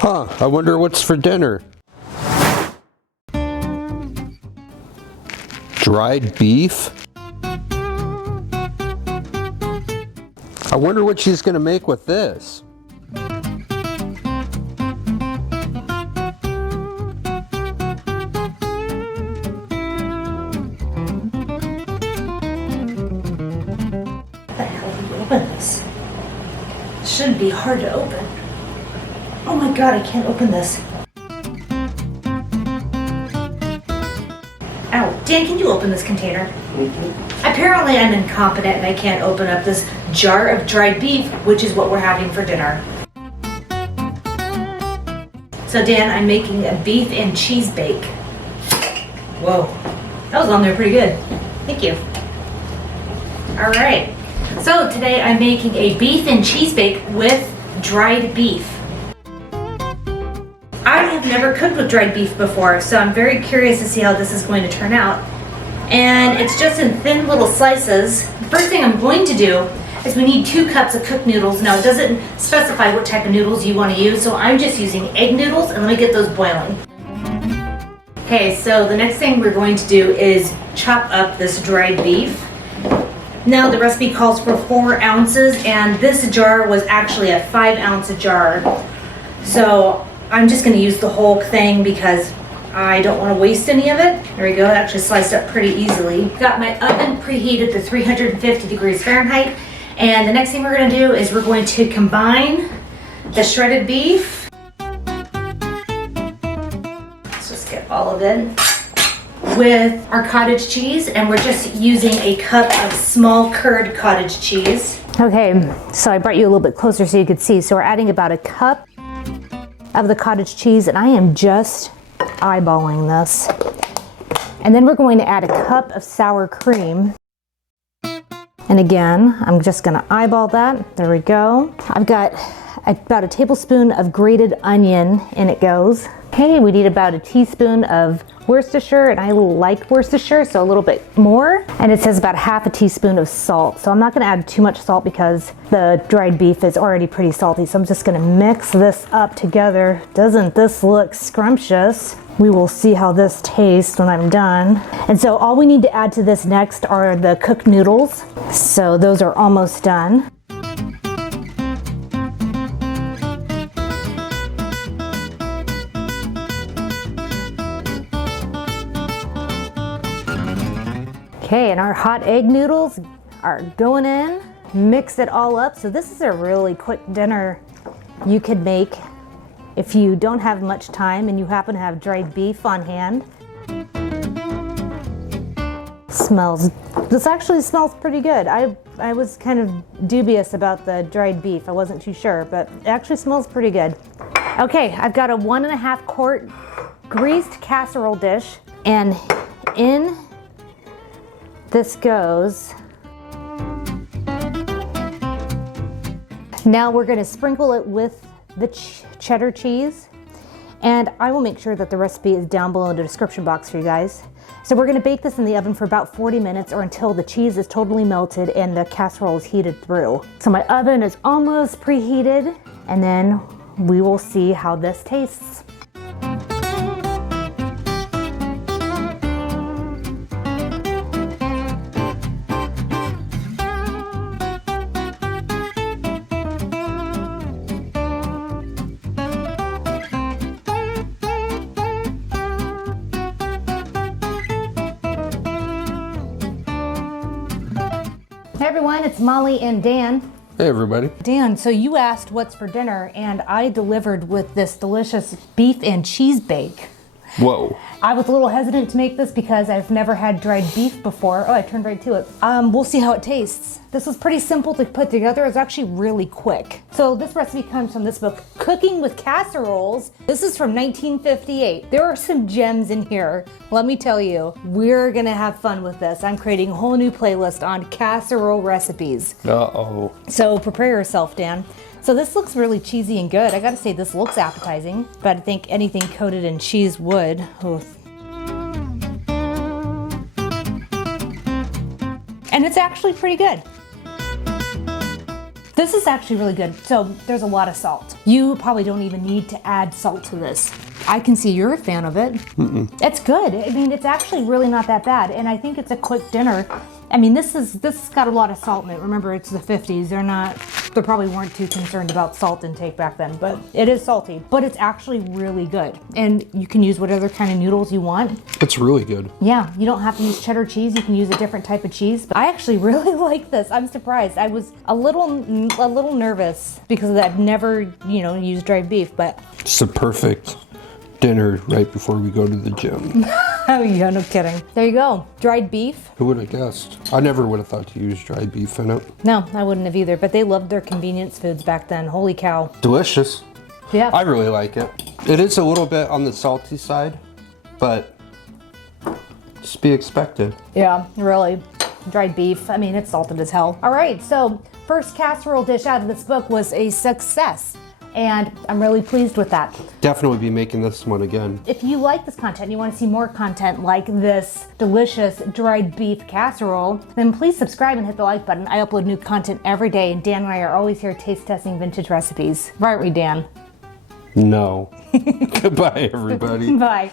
Huh, I wonder what's for dinner. Dried beef? I wonder what she's gonna make with this. Open this. Shouldn't be hard to open. Oh my god, I can't open this. Ow, Dan, can you open this container? Apparently I'm incompetent and I can't open up this jar of dried beef, which is what we're having for dinner. So Dan, I'm making a beef and cheese bake. Whoa, that was on there pretty good. Thank you. All right. So today I'm making a beef and cheese bake with dried beef. I have never cooked with dried beef before, so I'm very curious to see how this is going to turn out. And it's just in thin little slices. The first thing I'm going to do is we need 2 cups of cooked noodles. Now it doesn't specify what type of noodles you want to use, so I'm just using egg noodles, and let me get those boiling. Okay, so the next thing we're going to do is chop up this dried beef. Now the recipe calls for 4 ounces, and this jar was actually a 5-ounce jar. So I'm just going to use the whole thing because I don't want to waste any of it. There we go, it actually sliced up pretty easily. Got my oven preheated to 350 degrees Fahrenheit. And the next thing we're going to do is we're going to combine the shredded beef. Let's just get all of it. With our cottage cheese, and we're just using a cup of small curd cottage cheese. Okay, so I brought you a little bit closer so you could see. So we're adding about a cup of the cottage cheese, and I am just eyeballing this. And then we're going to add a cup of sour cream. And again, I'm just gonna eyeball that. There we go. I've got about a tablespoon of grated onion, in it goes. Okay, we need about a teaspoon of Worcestershire, and I like Worcestershire, so a little bit more. And it says about half a teaspoon of salt. So I'm not gonna add too much salt because the dried beef is already pretty salty. So I'm just gonna mix this up together. Doesn't this look scrumptious? We will see how this tastes when I'm done. And so all we need to add to this next are the cooked noodles. So those are almost done. Okay, and our hot egg noodles are going in. Mix it all up. So this is a really quick dinner you could make if you don't have much time and you happen to have dried beef on hand. This actually smells pretty good. I was kind of dubious about the dried beef. I wasn't too sure, but it actually smells pretty good. Okay, I've got a 1.5 quart greased casserole dish, and in this goes. Now we're going to sprinkle it with the cheddar cheese, and I will make sure that the recipe is down below in the description box for you guys. So we're going to bake this in the oven for about 40 minutes or until the cheese is totally melted and the casserole is heated through. So my oven is almost preheated, and then we will see how this tastes. Hey everyone, it's Molly and Dan. Hey everybody. Dan, so you asked what's for dinner, and I delivered with this delicious beef and cheese bake. Whoa. I was a little hesitant to make this because I've never had dried beef before. Oh, I turned right to it. We'll see how it tastes. This was pretty simple to put together. It's actually really quick. So this recipe comes from this book, Cooking with Casseroles. This is from 1958. There are some gems in here. Let me tell you, we're gonna have fun with this. I'm creating a whole new playlist on casserole recipes. Uh-oh. So prepare yourself, Dan. So this looks really cheesy and good. I gotta say, this looks appetizing, but I think anything coated in cheese would. Ooh. And it's actually pretty good. This is actually really good. So there's a lot of salt. You probably don't even need to add salt to this. I can see you're a fan of it. It's good. I mean, it's actually really not that bad. And I think it's a quick dinner. I mean, this has got a lot of salt in it. Remember, it's the 50s. They probably weren't too concerned about salt intake back then, but it is salty, but it's actually really good. And you can use whatever kind of noodles you want. It's really good. Yeah, you don't have to use cheddar cheese. You can use a different type of cheese. But I actually really like this. I'm surprised. I was a little nervous because I've never, used dried beef, but It's the perfect dinner right before we go to the gym. oh yeah, no kidding. There you go, dried beef. Who would have guessed? I never would have thought to use dried beef in it. No, I wouldn't have either, but they loved their convenience foods back then. Holy cow. Delicious. Yeah. I really like it. It is a little bit on the salty side, but just be expected. Yeah, really. Dried beef, I mean, it's salted as hell. All right, so first casserole dish out of this book was a success, and I'm really pleased with that. Definitely be making this one again. If you like this content and you want to see more content like this delicious dried beef casserole, then please subscribe and hit the like button. I upload new content every day, and Dan and I are always here taste testing vintage recipes. Aren't we, Dan? No. Goodbye, everybody. Bye.